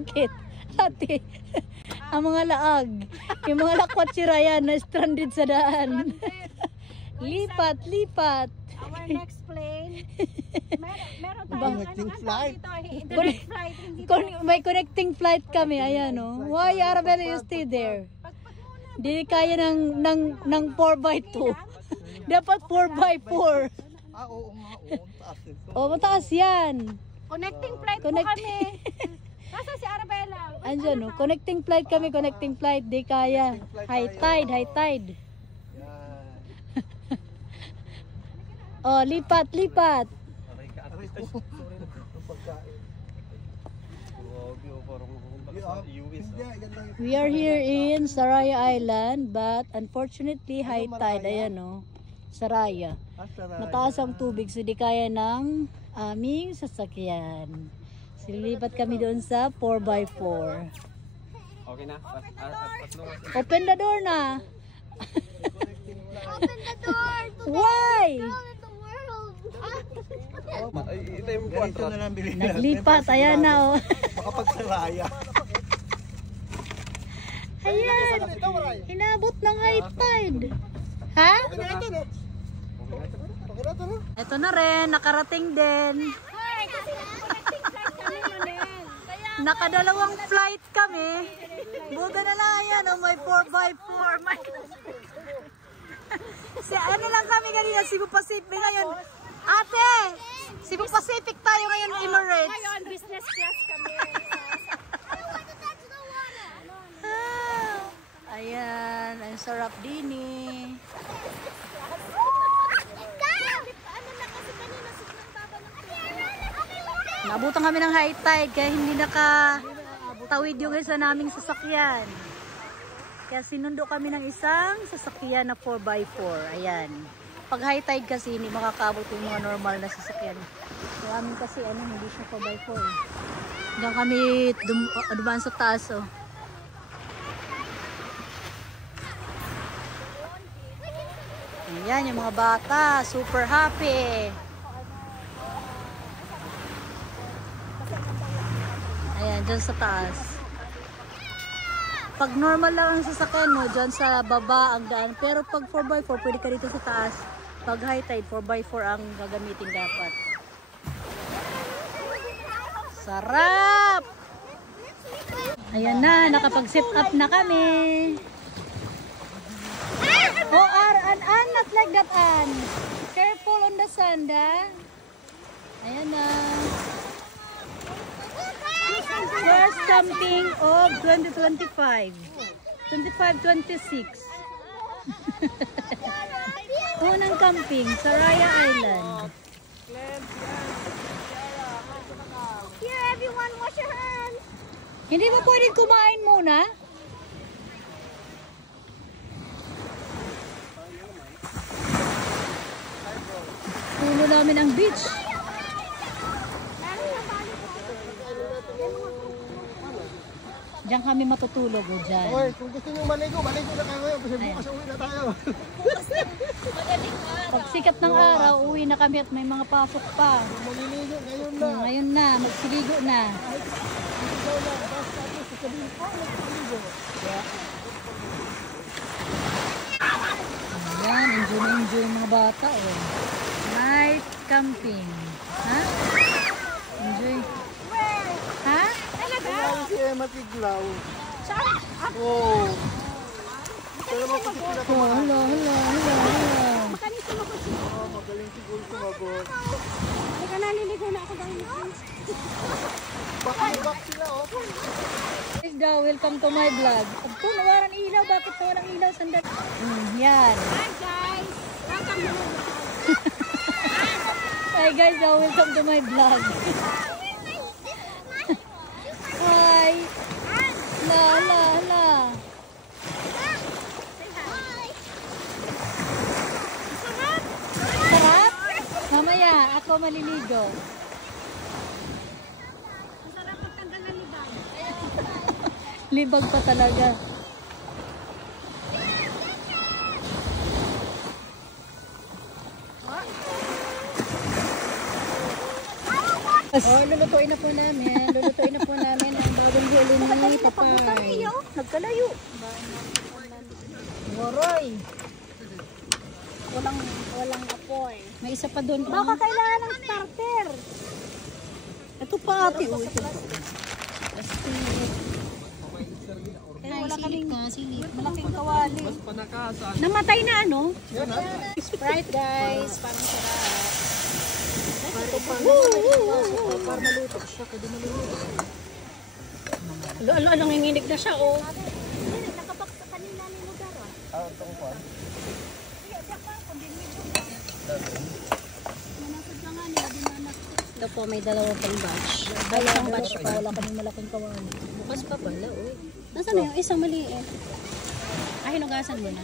Bakit? Ate, ang mga laag, yung mga lakwat si Ryan na stranded sa daan. Lipat, lipat. Our next plane. Meron tayong Connecting flight. Internet flight. May connecting flight kami, ayan o. Why, Arabella, you stay there? Hindi kaya ng 4x2. Dapat 4x4. Oo nga, oo. Taas ito. O, mataas yan. Connecting flight po kami. Nasa si Arabella? Andyan o, connecting flight kami, connecting flight. Di kaya. High tide, high tide. Yan. O, lipat, lipat. Aray ko. Sorry na. Ang pagkain. We are here in Saraya Island, but unfortunately high tide, ayan o, Saraya. Mataas ang tubig, so di kaya ng aming sasakyan. Silipat kami doon sa 4x4. Okay na? Open the door na. Open the door to Why? the world. Ito yung Ganito na lang bilhin. Naglipat, ayan na o. Makapagsaraya. Ayan, inabot ng high tide. Ha? Ito na rin, nakarating din. Nakadalawang flight kami. Buta na lang, ayan o, may 4x4. Ano lang kami kanina, Cebu Pacific ngayon. Ate, Cebu Pacific tayo ngayon, Emirates. Ngayon, business class kami. Ayan, ang sarap din eh. Nabutan kami ng high tide kaya hindi nakatawid yung isa naming sasakyan. Kaya sinundo kami ng isang sasakyan na 4x4. Ayan. Pag high tide kasi hindi makakaabot yung mga normal na sasakyan. Kaya amin kasi hindi siya 4x4. Diyan kami dumaan sa taas oh. Ayan yung mga bata. Super happy. Ayan, dyan sa taas. Pag normal lang ang sasakyan mo, dyan sa baba ang daan. Pero pag 4x4, pwede ka dito sa taas. Pag high tide, 4x4 ang gagamitin dapat. Sarap! Ayan na, nakapag-sit up na kami. Oh, An, not like that, An. Careful on the sand, ha? Ayan na. First camping of 2025. 25-26. Unang camping, Saraya Island. Here, everyone, wash your hands. Hindi mo pwedeng kumain muna? Puno namin ang beach. Diyan kami matutulog o dyan. Oy, kung gusto nyo maligo, maligo na kayo. Kasi bukas uwi na tayo. Pag sikat ng araw, uwi na kami at may mga pasok pa. Maliligo, ngayon na. Ngayon na, magsiligo na. Ikaw na, basta ako sasabihin ko, magsiligo. Ayan, enjoy na enjoy yung mga bata. Oh. Night camping. Ha? Enjoy. Ha? Kaya si Emma Tiglaw. Oo. Pero kasi sila Oh, hala. magaling siguro sumagot. Teka, naliligo na ako dahil. Bakit sila, oh. Guys daw, welcome to my vlog. Ito, nawaran ilaw. Bakit nawaran ilaw? Sandali. Yan. Hi guys! Welcome to my vlog. Hi guys daw, welcome to my vlog. Hi. La. Sarap? Mamaya, ako maliligo. Masarap magtanggal ng libag. Libag pa talaga. Oh, lulutuin na po namin ang bagong oh. Nagkalayo. Waray. Walang apoy. May isa pa doon. Baka kailangan ng starter. Ito pa ate. Oh, ito. Kaya wala kaming malaking kawali. Mas panakasan. Namatay na ano? Sprite guys, parang sarap. Para maluto siya. Kaya di maluto. Ano, nanginginig na siya oh. Nakabak sa kanila ni lugar. Ito ko pa. Ito po, may dalawang pang batch. Dalawang batch pa. Wala kaming malaking kawali. Bukas pa pala oh. Nasaan na yung isang maliit? Ay, hinugasan mo na.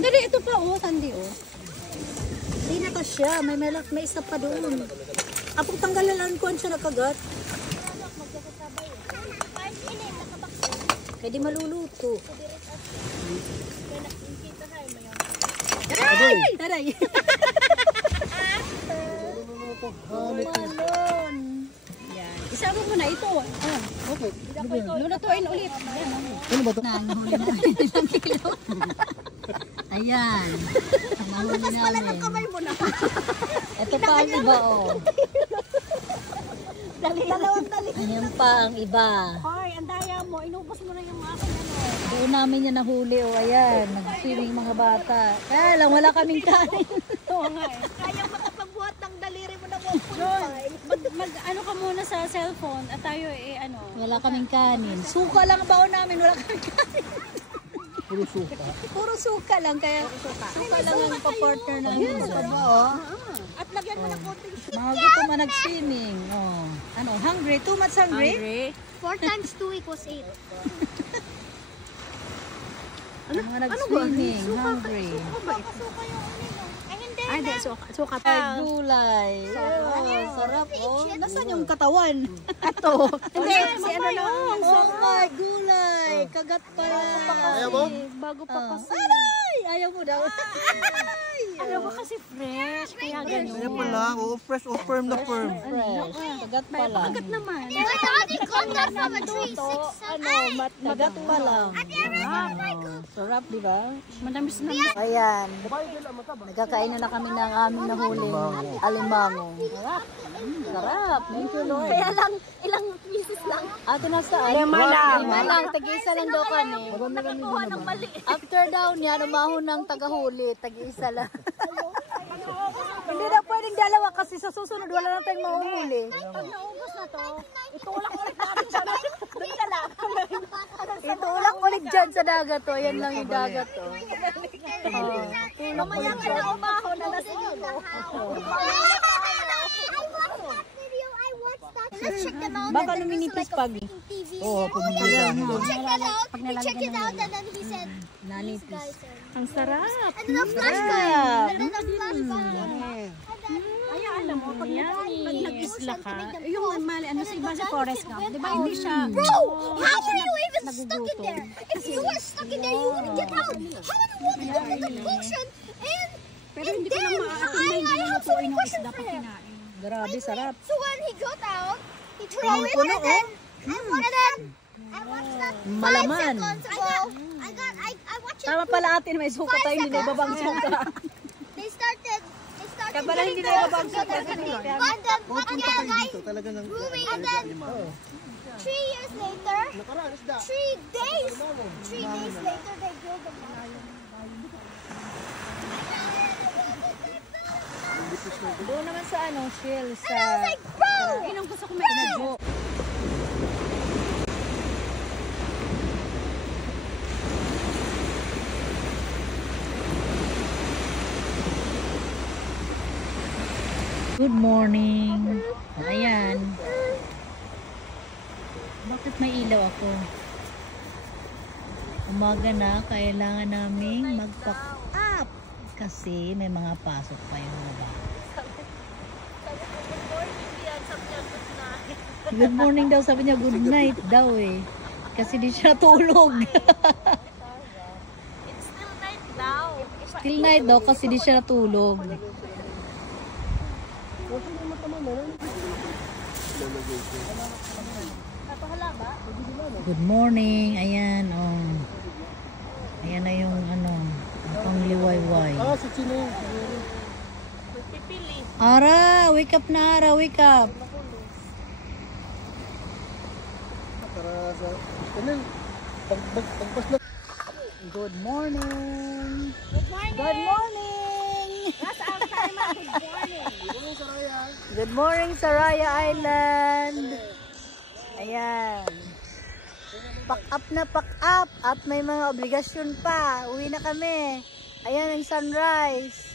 Dali, ito pa oh, Sandy oh. Hindi na ka siya, may isa pa doon. Apong tanggalan ko siya nakagat. Kaya di maluluto. Taray! Taray! Malon! Yan. Isama mo na ito. Okay. Lulutuin ulit. Yan, Ano ba ito? Nahuli namin ilang kilo. Ayan. Ang nahuli namin. Ito pa ang iba oh. Dalawang dali. Ayan pa ang iba. Hoy, ang daya mo. Inubos mo na yung akin ano. Doon namin yan nahuli oh. Ayan. Nag-swimming mga bata. Kaya lang wala kaming kanin. Oo nga eh. Kayang makapagbuhat ng daliri mo ng Ano ka muna sa cellphone at tayo eh ano. Wala kaming kanin. Suka lang ang baon namin. Wala kaming kanin. Puro suka. Puro suka lang. Kaya suka lang ang pa-partner namin. At lagyan mo ng konting sugar. Mga gutom na nag-swimming. Oh. Ano? Hungry? Too much hungry? 4 times 2 equals 8. Mga nag-swimming. Hungry. Makasuka yung ano mo. Ay, hindi. Ay, di. Suka Ay, gulay. Oh, sarap oh. Nasaan yung katawan? Ito. Hindi, si ano lang. Oh my, gulay. Kagat pala. Ayaw mo? Bago pa kasi. Aray! Ayaw mo daw. Ano ba kasi fresh? Kaya Kaya ganyan. pala, fresh o firm na firm. Fresh. Kagat pala. Kagat naman. I thought they got that from a tree. Kagat pala. Sarap, di ba? Manamis na. Ayan. Nagkakain na kami ng aming nahuling alimango. Sarap. Sarap. Thank you, Lord. Kaya lang, ilang pieces lang. Ato na saan? Lima lang. Lima lang. Tag-isa lang daw kami. Nakakuha ng mali. After daw niya, umahon ng tagahuli. Tag-isa lang. Hindi na pwedeng dalawa kasi sa susunod wala na tayong mahuhuli. Pag naubos na to, itulak ulit natin siya. Doon ka lang. Itulak ulit dyan sa dagat to. Yan lang yung dagat to. Mamaya ka na umahon na nasa ulo. Let's check them out. Baka luminipis pag Oo, pag hindi lang. We check it out and then he said, nanipis. Ang sarap. and then a flashbang. And then a flashbang. Ay, alam mo, pag nag-isla ka, yung mali, ano sa iba sa forest camp, di ba hindi siya, Bro, how are you even stuck in there? If you were stuck in there, you wouldn't get out. How do you want to go to the ocean? pero hindi ko lang maaating na hindi na po yung isda pa kinain. Grabe, sarap. So when he got out, he threw it and then I watched that 5 Malaman. seconds ago. I watched it. Tama pala atin, may suka tayo, hindi na ibabang suka. They started Kaya pala hindi getting na the ibabang suka. and then what Punta again, kayo guys? dito, talaga ng And then 3 years later, 3 days later, they drilled the mine. Doon naman sa ano, Shell, sa... I was like, bro! Yun ang gusto ko may inadyo. Good morning. Ayan. Bakit may ilaw ako? Umaga na, kailangan naming mag-pack up. Kasi may mga pasok pa yung baba. Good morning daw, sabi niya good night daw eh. Kasi di siya tulog. It's still night now. Still night daw kasi di siya natulog. Good morning. Ayan, oh. Ayan na yung ano, pang liwayway. Ah, sa Chino. Ara, wake up na Ara, wake up. Para sa... Kanil, pagpas na. Good morning. Good morning. Good morning. That's our time. Good morning. Good morning, Saraya Island. Ayan. Pack up na pack up. At may mga obligasyon pa. Uwi na kami. Ayan ang sunrise.